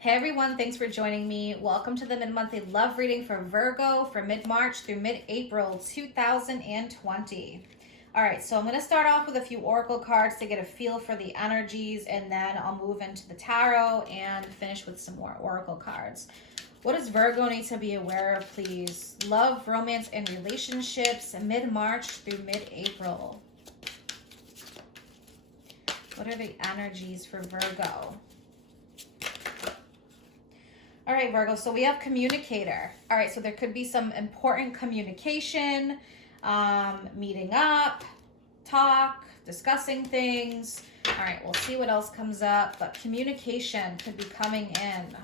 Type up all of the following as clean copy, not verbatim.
Hey everyone, thanks for joining me. Welcome to the mid-monthly love reading for Virgo for mid-March through mid-April 2020. All right, so I'm going to start off with a few oracle cards to get a feel for the energies, and then I'll move into the tarot and finish with some more oracle cards. What does Virgo need to be aware of, please? Love, romance, and relationships mid-March through mid-April. What are the energies for Virgo? All right, Virgo, so we have communicator. All right, so there could be some important communication, meeting up, talk, discussing things. All right, we'll see what else comes up, but communication could be coming in.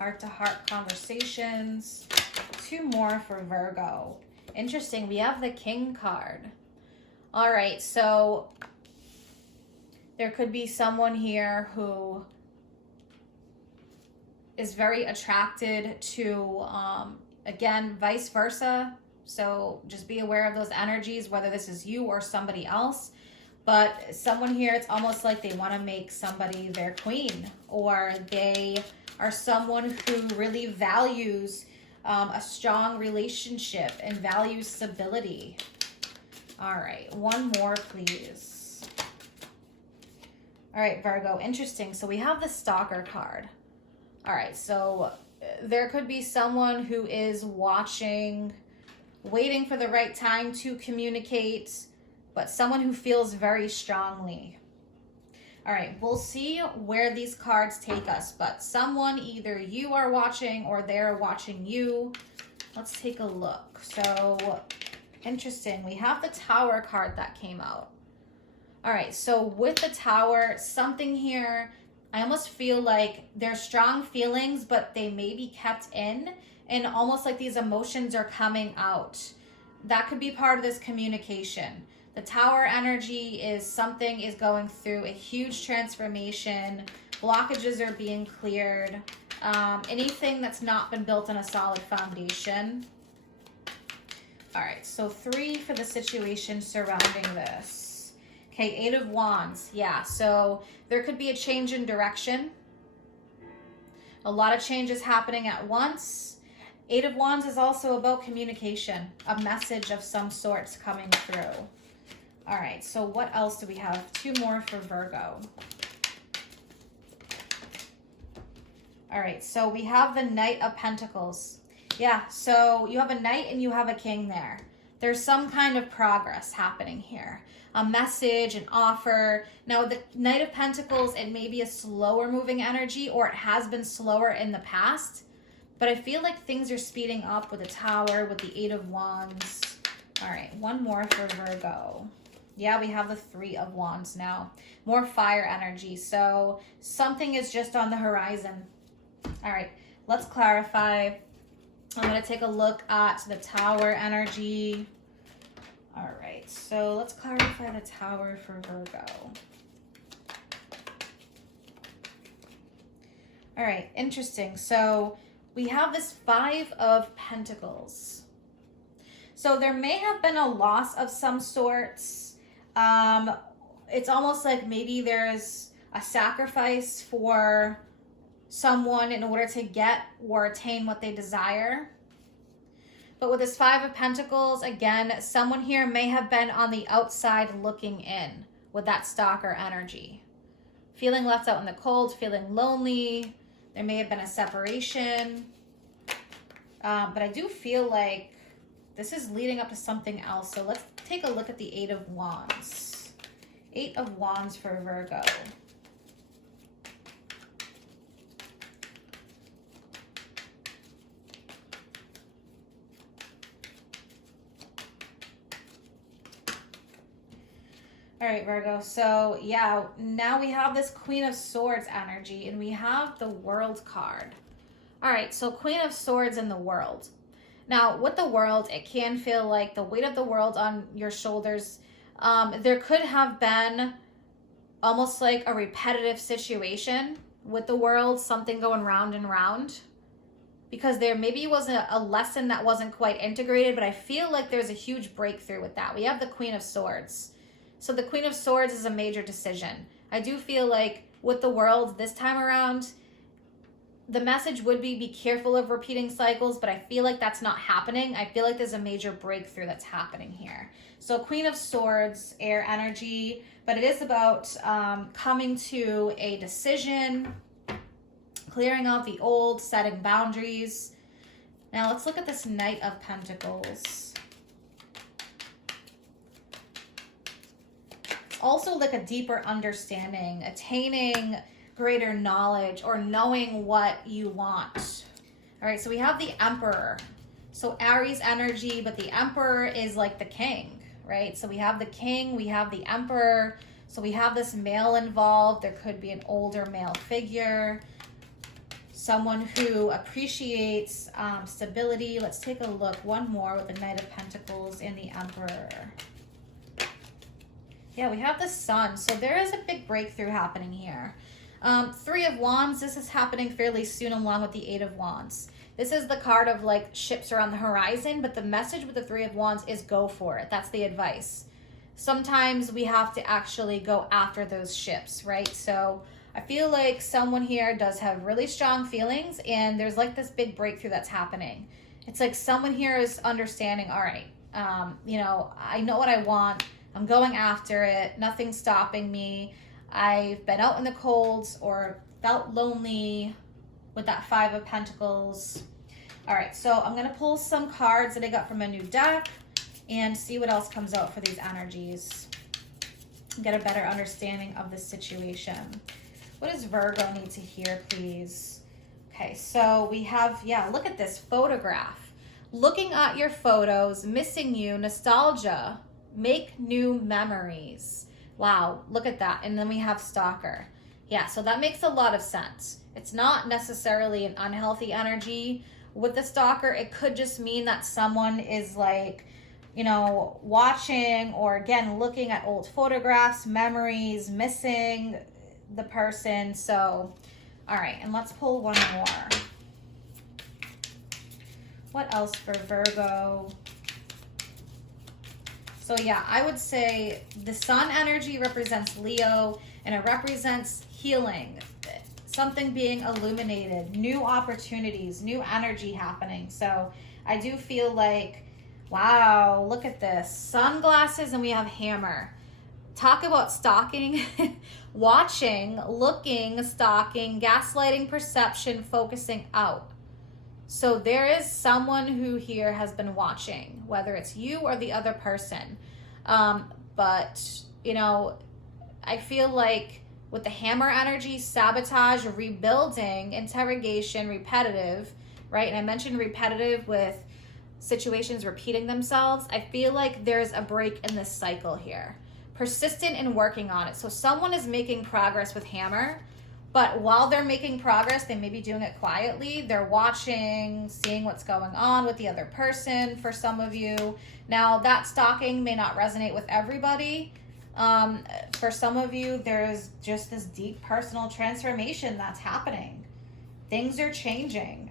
Heart-to-heart conversations. Two more for Virgo. Interesting, we have the King card. All right, so there could be someone here who is very attracted to, again, vice versa. So just be aware of those energies, whether this is you or somebody else. But someone here, it's almost like they want to make somebody their queen, or they are someone who really values a strong relationship and values stability. All right, one more, please. All right, Virgo, interesting. So we have the Stalker card. All right, so there could be someone who is watching, waiting for the right time to communicate, but someone who feels very strongly. All right, we'll see where these cards take us, but someone, either you are watching or they're watching you. Let's take a look. So interesting. We have the Tower card that came out. All right, so with the Tower, something here, I almost feel like there's strong feelings, but they may be kept in, and almost like these emotions are coming out. That could be part of this communication. The Tower energy is something is going through a huge transformation. Blockages are being cleared. Anything that's not been built on a solid foundation. All right, so 3 for the situation surrounding this. Okay, 8 of Wands. Yeah, so there could be a change in direction. A lot of changes happening at once. 8 of Wands is also about communication, a message of some sorts coming through. All right, so what else do we have? 2 more for Virgo. All right, so we have the Knight of Pentacles. Yeah, so you have a Knight and you have a King there. There's some kind of progress happening here. A message, an offer. Now, the Knight of Pentacles, it may be a slower moving energy, or it has been slower in the past. But I feel like things are speeding up with the Tower, with the 8 of Wands. All right, one more for Virgo. Yeah, we have the 3 of Wands now. More fire energy. So something is just on the horizon. All right, let's clarify. I'm going to take a look at the Tower energy. All right, so let's clarify the Tower for Virgo. All right, interesting. So we have this 5 of Pentacles. So there may have been a loss of some sorts. It's almost like maybe there's a sacrifice for someone in order to get or attain what they desire. But with this 5 of Pentacles, again, someone here may have been on the outside looking in with that stalker energy. Feeling left out in the cold, feeling lonely. There may have been a separation. But I do feel like this is leading up to something else. So let's take a look at the 8 of Wands. 8 of Wands for Virgo. All right, Virgo. So yeah, now we have this Queen of Swords energy, and we have the World card. All right, so Queen of Swords in the World. Now, with the World, it can feel like the weight of the world on your shoulders. There could have been almost like a repetitive situation with the World, something going round and round. Because there maybe was a lesson that wasn't quite integrated, but I feel like there's a huge breakthrough with that. We have the Queen of Swords. So the Queen of Swords is a major decision. I do feel like with the world this time around, the message would be careful of repeating cycles, but I feel like that's not happening. I feel like there's a major breakthrough that's happening here. So Queen of Swords, air energy, but it is about coming to a decision, clearing out the old, setting boundaries. Now let's look at this Knight of Pentacles. It's also like a deeper understanding, attaining greater knowledge, or knowing what you want. All right, so we have the Emperor. So Aries energy, but the Emperor is like the king, right? So we have the king, we have the Emperor. So we have this male involved. There could be an older male figure, someone who appreciates stability. Let's take a look. One more with the Knight of Pentacles and the Emperor. Yeah, we have the Sun. So there is a big breakthrough happening here. Three of Wands, this is happening fairly soon along with the Eight of Wands. This is the card of like ships are on the horizon, but the message with the Three of Wands is go for it. That's the advice. Sometimes we have to actually go after those ships, right? So I feel like someone here does have really strong feelings, and there's like this big breakthrough that's happening. It's like someone here is understanding, all right, you know, I know what I want. I'm going after it. Nothing's stopping me. I've been out in the cold or felt lonely with that Five of Pentacles. All right, so I'm going to pull some cards that I got from a new deck and see what else comes out for these energies. Get a better understanding of the situation. What does Virgo need to hear, please? Okay, so we have, yeah, look at this photograph. Looking at your photos, missing you, nostalgia, make new memories. Wow, look at that. And then we have Stalker. Yeah, so that makes a lot of sense. It's not necessarily an unhealthy energy. With the Stalker, it could just mean that someone is like, you know, watching or again, looking at old photographs, memories, missing the person. So, all right, and let's pull one more. What else for Virgo? So yeah, I would say the Sun energy represents Leo, and it represents healing, something being illuminated, new opportunities, new energy happening. So I do feel like, wow, look at this. Sunglasses, and we have hammer. Talk about stalking, watching, looking, stalking, gaslighting, perception, focusing out. So there is someone who here has been watching, whether it's you or the other person. But, you know, I feel like with the hammer energy, sabotage, rebuilding, interrogation, repetitive, right? And I mentioned repetitive with situations repeating themselves. I feel like there's a break in this cycle here. Persistent in working on it. So someone is making progress with hammer, but while they're making progress, they may be doing it quietly. They're watching, seeing what's going on with the other person for some of you. Now, that stalking may not resonate with everybody. For some of you, there's just this deep personal transformation that's happening. Things are changing.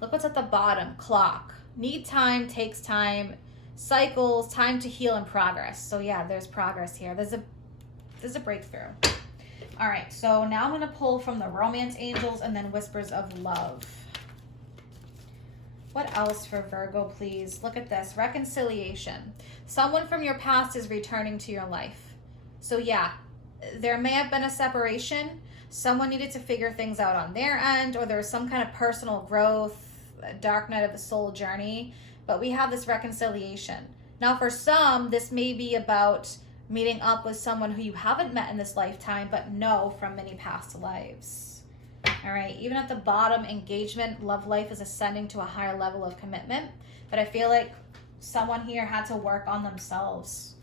Look what's at the bottom. Clock. Need time, takes time. Cycles, time to heal and progress. So yeah, there's progress here. There's a breakthrough. All right, so now I'm going to pull from the Romance Angels and then Whispers of Love. What else for Virgo, please? Look at this. Reconciliation. Someone from your past is returning to your life. So yeah, there may have been a separation. Someone needed to figure things out on their end, or there was some kind of personal growth, a dark night of the soul journey. But we have this reconciliation. Now, for some, this may be about meeting up with someone who you haven't met in this lifetime, but know from many past lives. All right, even at the bottom, engagement, love life is ascending to a higher level of commitment. But I feel like someone here had to work on themselves,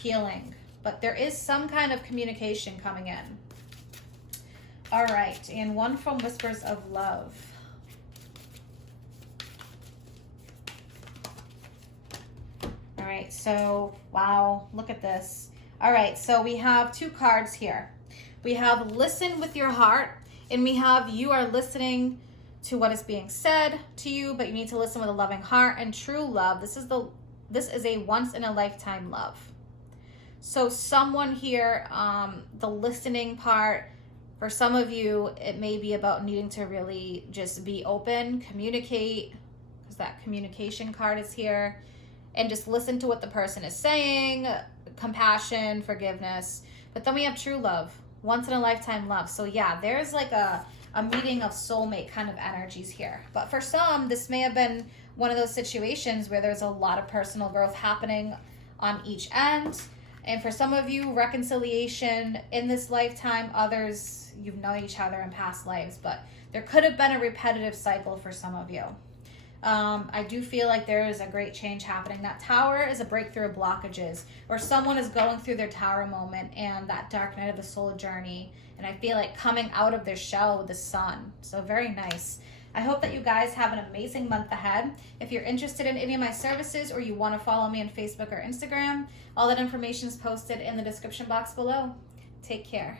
healing. But there is some kind of communication coming in. All right, and one from Whispers of Love. All right, so, wow, look at this. All right, so we have two cards here. We have listen with your heart, and we have you are listening to what is being said to you, but you need to listen with a loving heart and true love. This is a once in a lifetime love. So someone here, the listening part, for some of you, it may be about needing to really just be open, communicate, because that communication card is here, and just listen to what the person is saying, compassion, forgiveness. But then we have true love, once in a lifetime love. So yeah, there's like a meeting of soulmate kind of energies here. But for some, this may have been one of those situations where there's a lot of personal growth happening on each end. And for some of you, reconciliation in this lifetime. Others, you've known each other in past lives, but there could have been a repetitive cycle for some of you. I do feel like there is a great change happening. That Tower is a breakthrough of blockages, or someone is going through their Tower moment and that dark night of the soul journey. And I feel like coming out of their shell with the sun. So very nice. I hope that you guys have an amazing month ahead. If you're interested in any of my services or you want to follow me on Facebook or Instagram, all that information is posted in the description box below. Take care.